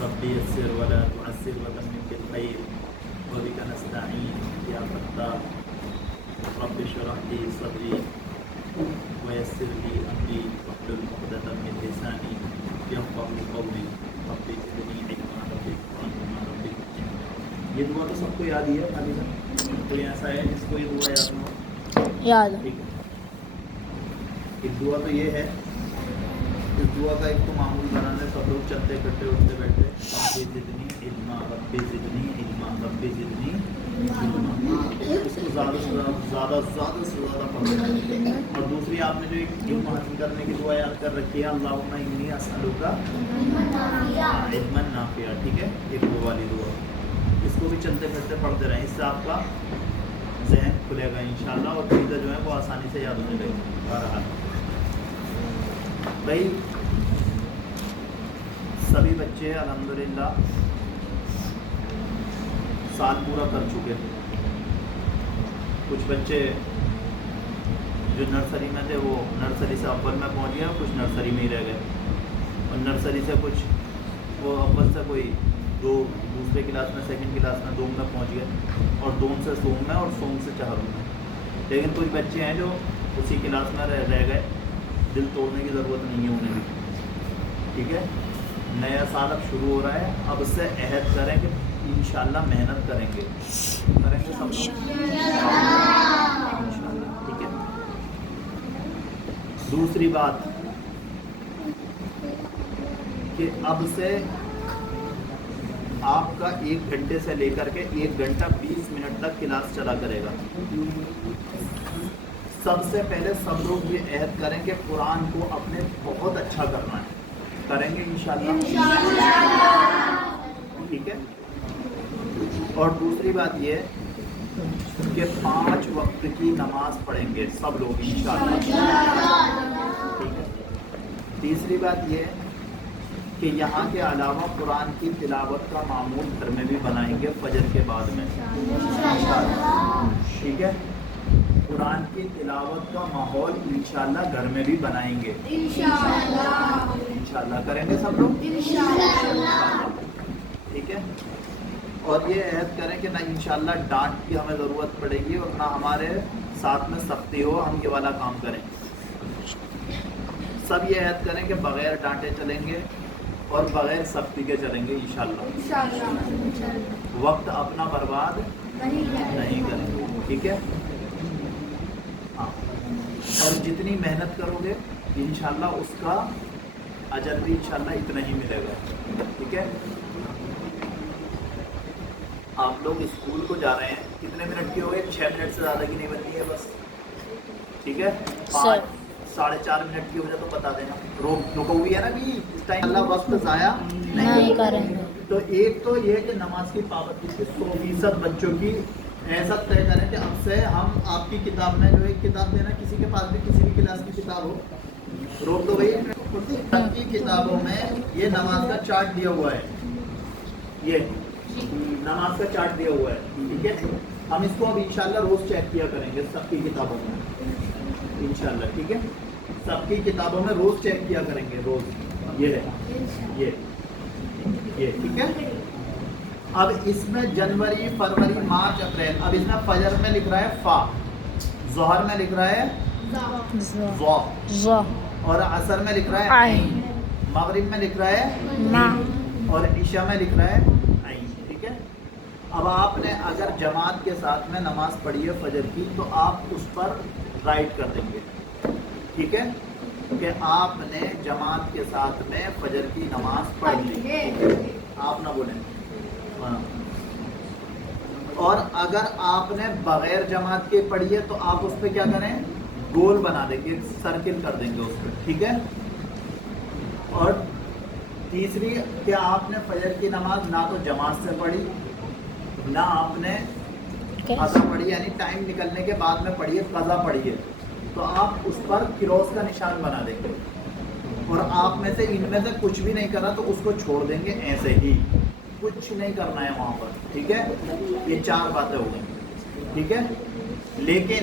ربی یسر ولا تعسر وتمم بالخیر وبک نستعین یا فتاح رب اشرح لی صدری ویسر لی امری واحلل عقدۃ من لسانی یفقهوا قولی رب زدنی علما رب اعطنی رب. یہ دعا تو سب کو یاد ہی ہے. خالی کوئی ایسا ہے جس کو یہ دعا یاد نہ ہو؟ یاد. ٹھیک ہے. ایک دعا تو یہ ہے. اس دعا کا ایک تو معمول بنانے سب لوگ چلتے پھرتے اٹھتے بیٹھتے رب زدنی علما رب زدنی علما رب زدنی علما. اس کو زیادہ سے زیادہ پڑھنا. اور دوسری آپ نے جو ایک علم حاصل کرنے کی دعا یاد کر رکھی ہے اللہم انی اسألک علما نافعا. ٹھیک ہے. ایک وہ والی دعا اس کو بھی چلتے پھرتے پڑھتے رہیں. اس سے آپ کا ذہن کھلے گا انشاءاللہ اور چیزیں جو ہیں وہ آسانی سے یاد ہونے لگیں. بہرحال بھائی سبھی بچے الحمدللہ سال پورا کر چکے. کچھ بچے جو نرسری میں تھے وہ نرسری سے اول میں پہنچ گئے, کچھ نرسری میں ہی رہ گئے. اور نرسری سے کچھ وہ اول سے کوئی دوسرے کلاس میں سیکنڈ کلاس میں دوم میں پہنچ گئے, اور دوم سے سوم میں اور سوم سے چہارم میں. لیکن کچھ بچے ہیں جو اسی کلاس میں رہ گئے. دل توڑنے کی ضرورت نہیں ہے انہیں بھی. ٹھیک ہے. نیا سال اب شروع ہو رہا ہے. اب اس سے عہد کریں کہ انشاءاللہ محنت کریں گے سب لوگ انشاءاللہ. ٹھیک ہے. دوسری بات کہ اب سے آپ کا 1 گھنٹے سے لے کر کے 1 گھنٹہ 20 منٹ تک کلاس چلا کرے گا. سب سے پہلے سب لوگ یہ عہد کریں کہ قرآن کو اپنے بہت اچھا کرنا ہے. کریں گے انشاءاللہ. ٹھیک ہے. اور دوسری بات یہ کہ 5 وقت کی نماز پڑھیں گے سب لوگ انشاءاللہ. ٹھیک ہے. تیسری بات یہ کہ یہاں کے علاوہ قرآن کی تلاوت کا معمول گھر میں بھی بنائیں گے فجر کے بعد میں. ٹھیک ہے. قرآن کی تلاوت کا ماحول انشاءاللہ گھر میں بھی بنائیں گے انشاءاللہ. کریں گے سب لوگ انشاءاللہ. ٹھیک ہے. اور یہ عہد کریں کہ نہ انشاءاللہ ڈانٹ کی ہمیں ضرورت پڑے گی اور نہ ہمارے ساتھ میں سختی ہو, ہم یہ والا کام کریں. سب یہ عہد کریں کہ بغیر ڈانٹے چلیں گے اور بغیر سختی کے چلیں گے انشاءاللہ. وقت اپنا برباد نہیں کریں گے. ٹھیک ہے. ہاں. اور جتنی محنت کرو گے انشاءاللہ اس کا اجر بھی انشاءاللہ اتنا ہی ملے گا. ٹھیک ہے. آپ لوگ اسکول کو جا رہے ہیں. کتنے منٹ کی ہو گئے؟ 6 منٹ سے زیادہ کی نہیں بنتی ہے بس. ٹھیک ہے. 5 ساڑھے 4 منٹ کی ہو جائے تو بتا دینا. رکو ہوئی ہے نا بھی اس ٹائم. اللہ وقت ضائع نہیں کریں گے. تو ایک تو یہ کہ نماز کی پابندی کی 100% بچوں کی ایسا طے کریں کہ اب سے ہم آپ کی کتاب میں جو ایک کتاب دینا, کسی کے پاس بھی کسی بھی کلاس کی کتاب ہو, روک دو بھائی. سب کی کتابوں میں یہ نماز کا چارٹ دیا ہوا ہے. یہ نماز کا چارٹ دیا ہوا ہے. ٹھیک ہے. ہم اس کو اب انشاءاللہ روز چیک کیا کریں گے سب کی کتابوں میں انشاءاللہ. ٹھیک ہے. سب کی کتابوں میں روز چیک کیا کریں گے روز. یہ ہے یہ. ٹھیک ہے. اب اس میں جنوری, فروری, مارچ, اپریل. اب اس میں فجر میں لکھ رہا ہے فا, ظہر میں لکھ رہا ہے ظا, اور عصر میں لکھ رہا ہے عین, مغرب میں لکھ رہا ہے میم, اور عشاء میں لکھ رہا ہے عین. ٹھیک ہے. اب آپ نے اگر جماعت کے ساتھ میں نماز پڑھی ہے فجر کی تو آپ اس پر رائٹ کر دیں گے. ٹھیک ہے. کہ آپ نے جماعت کے ساتھ میں فجر کی نماز پڑھ لی. آپ نہ بولیں. اور اگر آپ نے بغیر جماعت کے پڑھی ہے تو آپ اس پہ کیا کریں؟ گول بنا دیں گے, سرکل کر دیں گے اس پہ. ٹھیک ہے. اور تیسری کہ آپ نے فجر کی نماز نہ تو جماعت سے پڑھی نہ آپ نے قضا پڑھی, یعنی ٹائم نکلنے کے بعد میں پڑھی ہے, قضا پڑھی ہے, تو آپ اس پر کراس کا نشان بنا دیں گے. اور آپ میں سے ان میں سے کچھ بھی نہیں کرا تو اس کو چھوڑ دیں گے ایسے ہی. کچھ نہیں کرنا ہے وہاں پر. ٹھیک ہے. یہ 4 باتیں ہو گئی. ٹھیک ہے. لیکن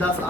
10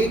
1